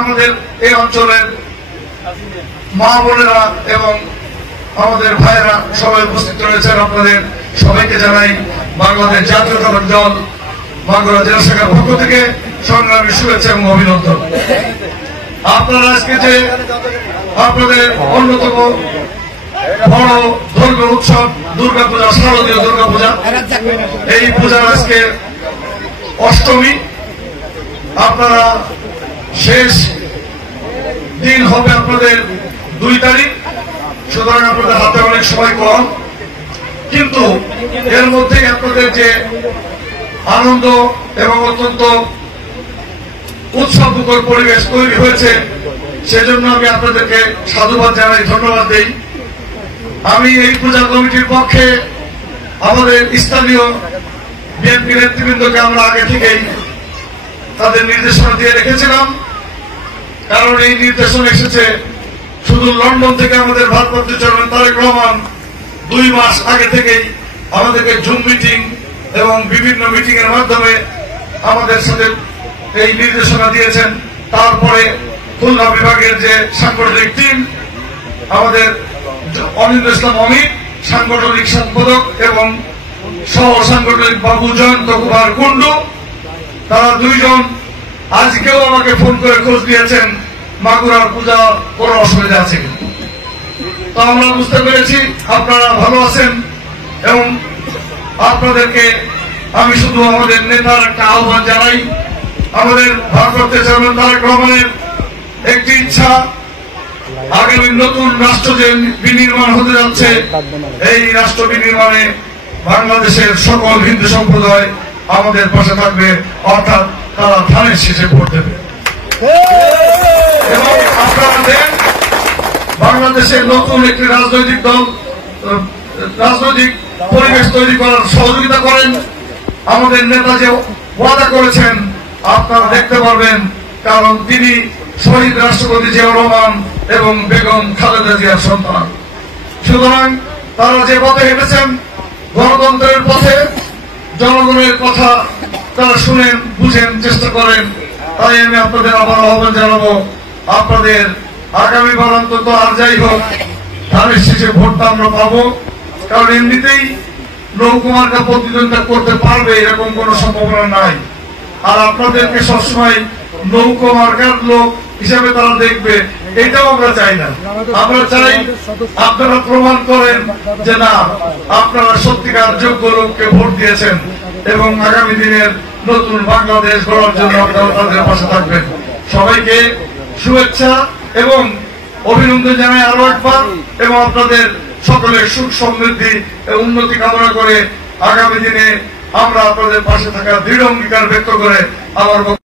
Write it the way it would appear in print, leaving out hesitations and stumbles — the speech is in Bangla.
আমাদের এই অঞ্চলের মা বোনেরা এবং আমাদের ভাইয়েরা সবাই উপস্থিত রয়েছেন। আপনাদের সবাইকে জানাই বাংলাদেশ জাতীয়তাবাদী দল মাগুরা জেলা শাখার পক্ষ থেকে সংগ্রামী শুভেচ্ছা এবং অভিনন্দন। আপনারা আজকে যে আপনাদের অন্যতম বড় ধর্মীয় উৎসব দুর্গাপূজা, শারদীয় দুর্গাপূজা, এই পূজার আজকে অষ্টমী, আপনারা শেষ দিন হবে আপনাদের 2 তারিখ। সুতরাং আপনাদের হাতে অনেক সময় কম, কিন্তু এর মধ্যে আপনাদের যে আনন্দ এবং অত্যন্ত উৎসবমুখর পরিবেশ তৈরি হয়েছে, সেজন্য আমি আপনাদেরকে সাধুবাদ জানাই, ধন্যবাদ দেই। আমি এই পূজা কমিটির পক্ষে আমাদের স্থানীয় বিএনপি নেতৃবৃন্দকে আমরা আগে থেকেই তাদের নির্দেশনা দিয়ে রেখেছিলাম, কারণ এই নির্দেশনা এসেছে শুধু লন্ডন থেকে। আমাদের ভারপ্রাপ্ত চেয়ারম্যান তারেক রহমান 2 মাস আগে থেকেই আমাদেরকে জুম মিটিং এবং বিভিন্ন মিটিং এর মাধ্যমে আমাদের সাথে এই নির্দেশনা দিয়েছেন। তারপরে খুলনা বিভাগের যে সাংগঠনিক টিম, আমাদের অনিন্দ্র ইসলাম অমিত সাংগঠনিক সম্পাদক এবং সহ সাংগঠনিক বাবু জয়ন্ত কুমার কুন্ডু, তারা 2 জন আজকেও আমাকে ফোন করে খোঁজ দিয়েছেন মাগুরার পূজা কোনো অসুবিধা আছে। তো আমরা বুঝতে পেরেছি আপনারা ভালো আছেন, এবং আপনাদেরকে আমি শুধু আমাদের নেতার একটা আহ্বান জানাই। আমাদের ভারপ্রাপ্ত চেয়ারম্যান তারেক রহমানের একটি ইচ্ছা, আগামী নতুন রাষ্ট্র যে বিনির্মাণ হতে যাচ্ছে, এই রাষ্ট্র বিনির্মাণে বাংলাদেশের সকল হিন্দু সম্প্রদায় আমাদের পাশে থাকবে, অর্থাৎ তারা ধানের শীষে ভোট দেবে। এবং আপনারা দেন বাংলাদেশের নতুন একটি রাজনৈতিক দল, রাজনৈতিক পরিবেশ তৈরি করার সহযোগিতা করেন। আমাদের নেতা যে ওয়াদা করেছেন আপনারা দেখতে পারবেন, কারণ তিনি শহীদ রাষ্ট্রপতি জিয়াউর রহমান এবং বেগম খালেদা জিয়ার সন্তান। সুতরাং তারা যে পথে হেঁটেছেন, গণতন্ত্রের পথে, জনগণের কথা তারা শুনেন, বুঝেন, চেষ্টা করেন। তাই আমি আপনাদের আবার আহ্বান জানাবো, আপনাদের আগামীবার অন্তত আর যাই হোক ধানের শীষে ভোটটা আমরা পাবো, কারণ এমনিতেই নৌকুমারকে প্রতিদ্বন্দ্বিতা করতে পারবে এরকম কোন সম্ভাবনা নাই। আর আপনাদেরকে সবসময় নৌকুমার্কার লোক হিসাবে তারা দেখবে, এটাও আমরা চাই না। আমরা চাই আপনারা প্রমাণ করেন যে না, আপনারা সত্যিকার যোগ্য লোককে ভোট দিয়েছেন, এবং আগামী দিনের নতুন বাংলাদেশ গড়ার জন্য আপনারা তাদের পাশে থাকবেন। সবাইকে শুভেচ্ছা এবং অভিনন্দন জানাই আরো একবার, এবং আপনাদের সকলের সুখ সমৃদ্ধি এবং উন্নতি কামনা করে আগামী দিনে আমরা আপনাদের পাশে থাকার দৃঢ় অঙ্গীকার ব্যক্ত করে আমার